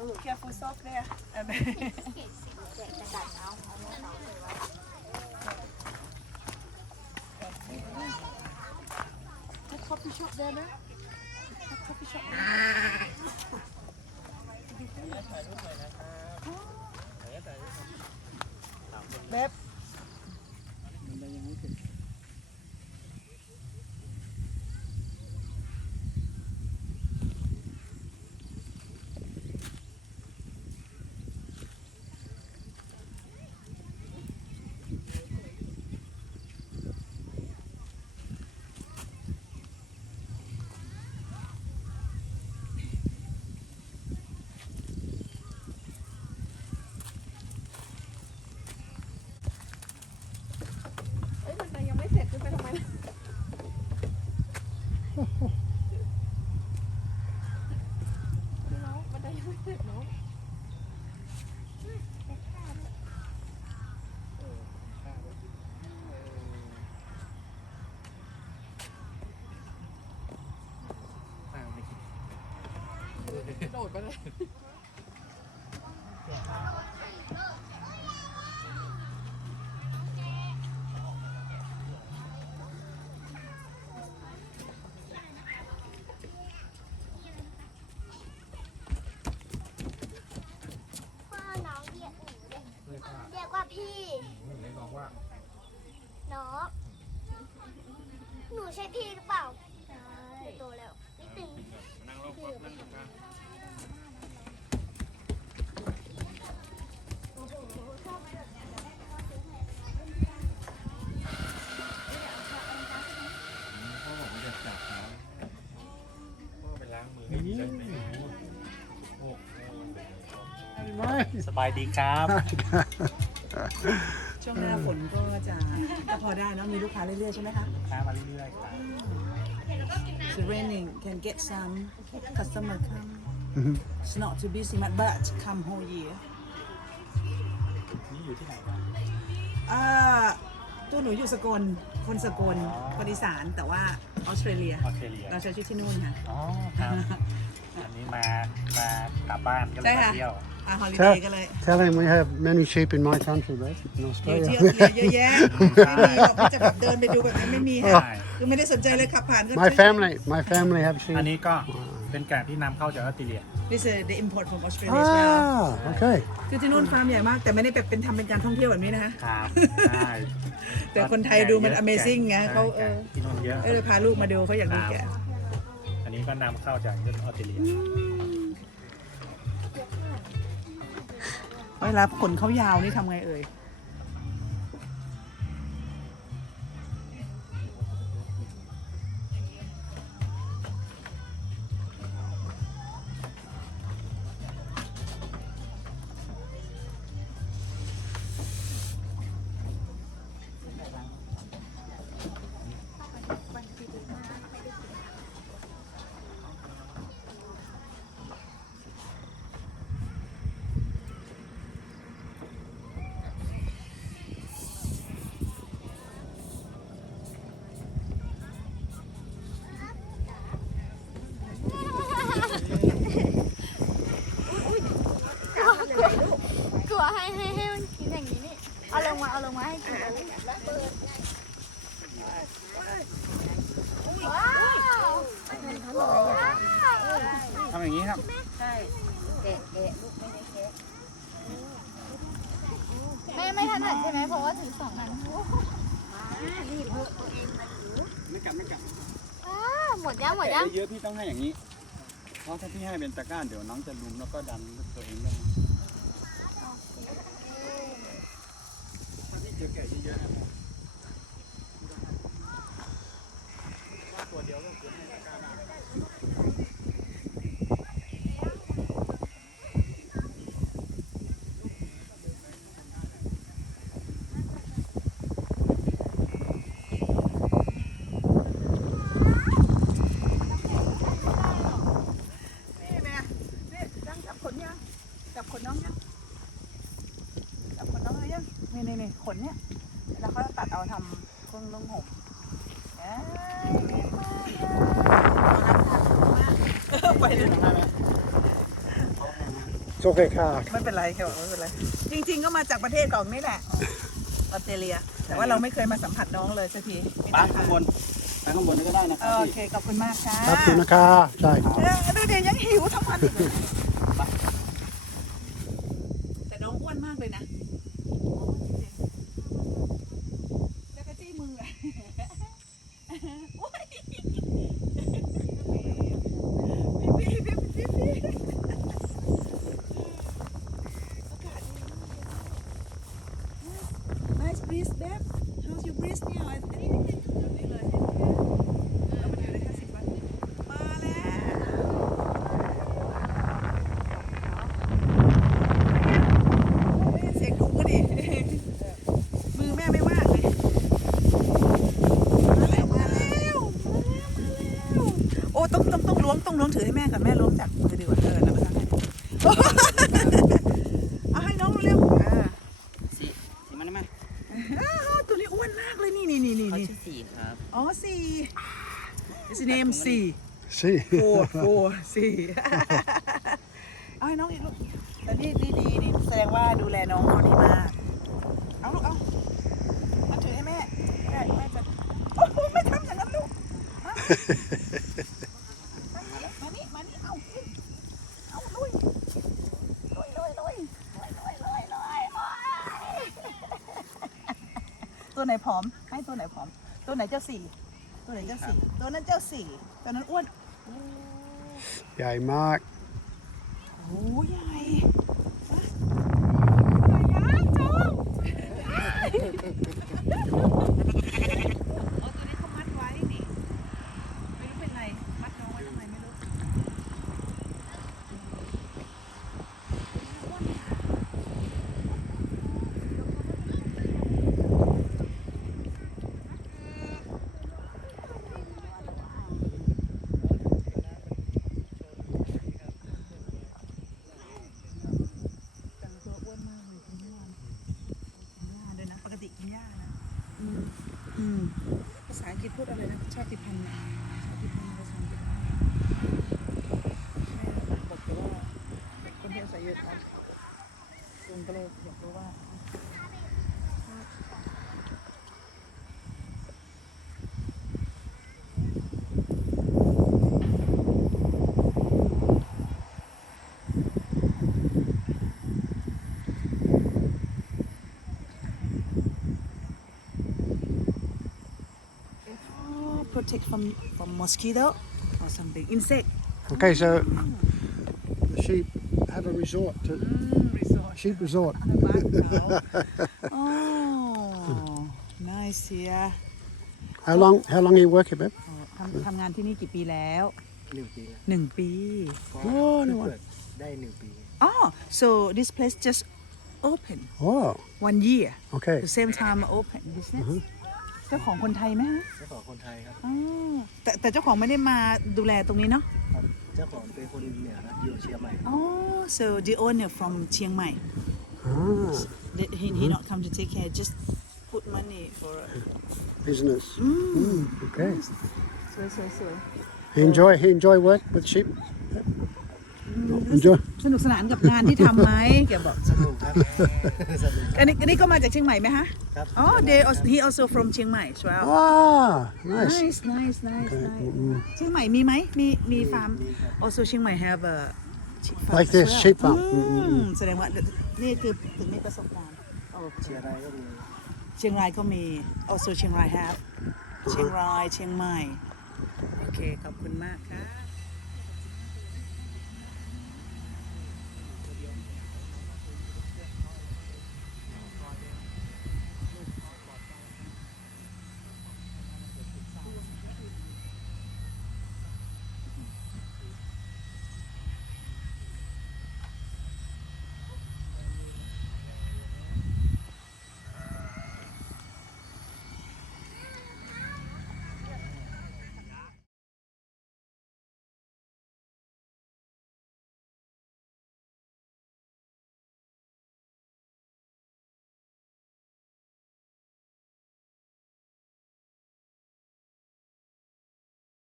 Oh, careful soft there. Um, that coffee shop there, no? That coffee shop there. เบบเอ้ยมันยังไม่เสร็จขึ้นไปทำไมน้องมันยังไม่เสร็จเนาะ โดดไปเลย พ่อน้องเรียกหนูเรียกเรียกว่าพี่ เลยบอกว่า น้อหนูใช่พี่หรือเปล่าใช่โตแล้วนิดนึงนั่งรถนั่งตรงกลางพ่อบอกว่าจะจับนะพ่อไปล้างมือให้เสร็จไหมโอ้สบายดีครับ ช่วงหน้าฝนก็จะก็พอได้เนอะมีลูกค้าเรื่อยๆใช่ไหมคะ ค้ามาเรื่อยๆครับ So raining can get some customer come. It's not too busy much, but come whole year. นี่อยู่ที่ไหนครับอ่าตัวหนูอยู่สกลคนสกลอ๋อคนอีสานแต่ว่าออสเตรเลีย ออสเตรเลีย เราใช้ชีวิตที่นู่นค่ะ อ๋อครับ อันนี้มา มากลับบ้านก็เลใช่ยมาค่ะ เที่ยว อ่าฮอลิเดย์ก็เลย Tell him we have many sheep in my country, babe, in อยู่ Australia. ที่ออสเตรเลียเยอะแยะไม่มีหรอกที่จะแบบเดินไปดูแบบนั้นไม่มีค่ะใช่ คือไม่ได้สนใจเลยขับผ่านก็ my family, my family have sheep. อันนี้ก็เป็นแกะที่นำเข้าจากออสเตรเลีย This is the import from Australia as well Ah, okay. คือที่นู่นฟาร์มใหญ่มาก แต่ไม่ได้แบบเป็นทำเป็นการท่องเที่ยวแบบนี้นะคะครับใช่แต่คนไทยดูมันแกะเยอะ Amazing ไงใช่เขาเออแกะที่นู่นเยอะ เออพาลูกมาดูเขาอยากดูแกะ อันนี้ก็นำเข้าจากออสเตรเลีย เวลาขนเขายาวนี่ทำไงเอ่ย กลัวให้ให้ให้มันกินอย่างนี้นี่ เอาลงมาเอาลงมาให้กินว้าวว้าวทำอย่างนี้ครับไม่ไม่ถนัดใช่ไหมเพราะว่าถือสองอันไม่กัดไม่กัดว้าวหมดยังหมดยังเยอะพี่ต้องให้อย่างนี้ เพราะถ้าพี่ให้เป็นตะกร้าเดี๋ยวน้องจะลุมแล้วก็ดันตัวเองได้ถ้าพี่เจอแก่เยอะๆนะตัวเดียวก็คือให้ตะกร้าได้ นี่แม่นี่จังจับขนยังจับขนน้องยังจับขนน้องเลยยังนี่นี่นี่ขนเนี่ยแล้วเขาจะตัดเอาทำเครื่องนุ่งห่มเอ้ยเก่งมาก เลยไปเลย okay, car. ไม่เป็นไรแค่บอกไม่เป็นไร จริง ๆ ก็มาจากประเทศของนี่แหละออสเตรเลีย แต่ว่าเราไม่เคยมาสัมผัสน้องเลยสักทีมีไปแต่ข้างบนไปข้างบนนี่ก็ได้นะคเอรับอโอพี่เคขอบคุณมากค่ะ Up in the car. Say. เออดูเดี๋ยวยังหิวทั้งวันอีกเลยแต่น้องอ้วนมากเลยนะจะกระจี้มืออะโอ๊ยพี่พี่พี่พี่พี่อากาศดีมากเลย Nice breeze babe How's your breeze now อันนี้นี่นี่เลยแล้วมันอยู่ในห้าสิบวันมาแล้วเสียงถุงก็ดิมือแม่ไม่ว่างเลยมาแล้วมาแล้วมาแล้วมาแล้วโอ้ต้องต้องต้องล้วงต้องล้วงถือให้แม่ก่อนแม่ล้วงจากมือดีกว่าเออนะมาทำให้เอาให้น้องเร็วๆอ่า สีสีมันได้ไหม อ้าวตัวนี้อ้วนมากเลยนี่นี่นี่นี่ เขา นี่ ชื่อสีครับ อ๋อสี่ His name สี่ See. โฟร์โฟร์สี่เอาให้น้องอีกลูกแต่นี่ดีดีนี่แสดงว่าดูแลน้องเขาดีมาก เอาลูกเอามาถือให้แม่ แม่แม่จะโอ้โหไม่ทำอย่างนั้นลูกฮะมานี่มานี่เอาขึ้นเอาลุยลุยลุยลุยลุยลุยลุยลุยโอ๊ยตัวไหนผอม ให้ตัวไหนผอม ตัวไหนเจ้าสี่ ตัวไหนเจ้าสี่ตัวนั้นเจ้าสี่ตัวนั้นอ้วน ใหญ่มาก happy protect from from mosquito or something insect Okay, so the sheep have a resort to อืม resort sheep resort. บ้านเขา oh nice here How long? How long you working, babe? อ๋อทำทำงานที่นี่กี่ปีแล้ว หนึ่งปีแล้ว หนึ่งปี ก็ Oh, no เพิ่งเปิดได้หนึ่งปี อ๋อ so this place just open Oh, one year okay. the same time open business เจ้าของคนไทยไหมฮะเจ้าของคนไทยครับอ๋อแต่แต่เจ้าของไม่ได้มาดูแลตรงนี้เนาะครับ เจ้าของเป็นคนเหนือนะอยู่เชียงใหม่อ๋อ so the owner from เชียงใหม่ Ah, Did he, he not come to take care just put money for business. Mm, okay. สวยสวยสวย He enjoy. He enjoy work with sheep. Enjoy. สนุกสนานกับงานที่ทำไหมแกบอก สนุกครับสนุกอันนี้อันนี้ก็มาจากเชียงใหม่ไหมฮะ ครับอ๋อ they also, he also from เชียงใหม่ as well Ah, nice. nice nice nice Okay. nice mm, เชียงใหม่มีไหมมีมีฟาร์มมีครับ also เชียงใหม่ have a sheep farm Like as this, well sheep farm. อื Mm, mm, มแสดงว่า นี่คือถึงมีประสบการณ์โอเคเชียงรายก็มีเชียงรายก็มี also เชียงราย have เชียงรายเชียงใหม่ โอเค ขอบคุณมากค่ะ